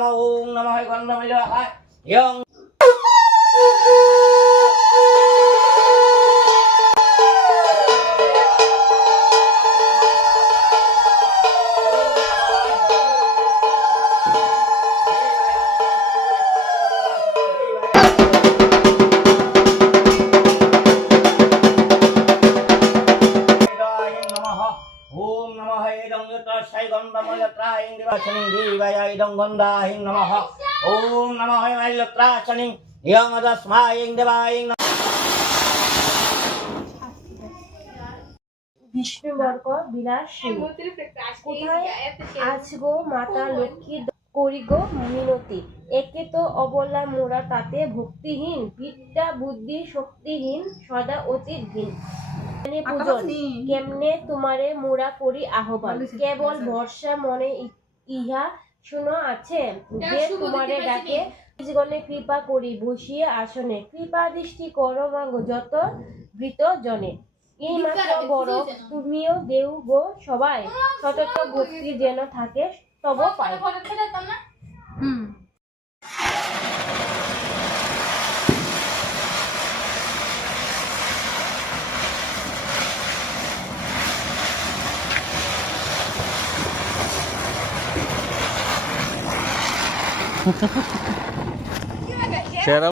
Om Namah Gandhamaya Yang Om Namah Idam Yatra Sai Gandhamaya Yatra Indra Chaning Devaya Idam Gandhahing Namah Om Namah Yatra Chaning Yang Adasmaying Devaying Vishnu বর্গ বিলাস কোথায় আজ গো মাতা লক্ষ্মী করি গো মিনতি একে তো অবলা মোরা তাতে ভক্তিহীন বিদ্যা বুদ্ধি শক্তিহীন সদা অতীত হীন পূজন কেমনে তোমারে মোরা করি আহ্বান কেবল ভরসা মনে ইহা শুনো আছে যে তোমারে ডাকে জীবনে কৃপা করি বসিয়ে আসনে কৃপা দৃষ্টি করো মাগো যত বৃত জনে এই মাত্র বড় তুমিও দেও গো সবাই সতত ভক্তি যেন থাকে তব পাই সেরা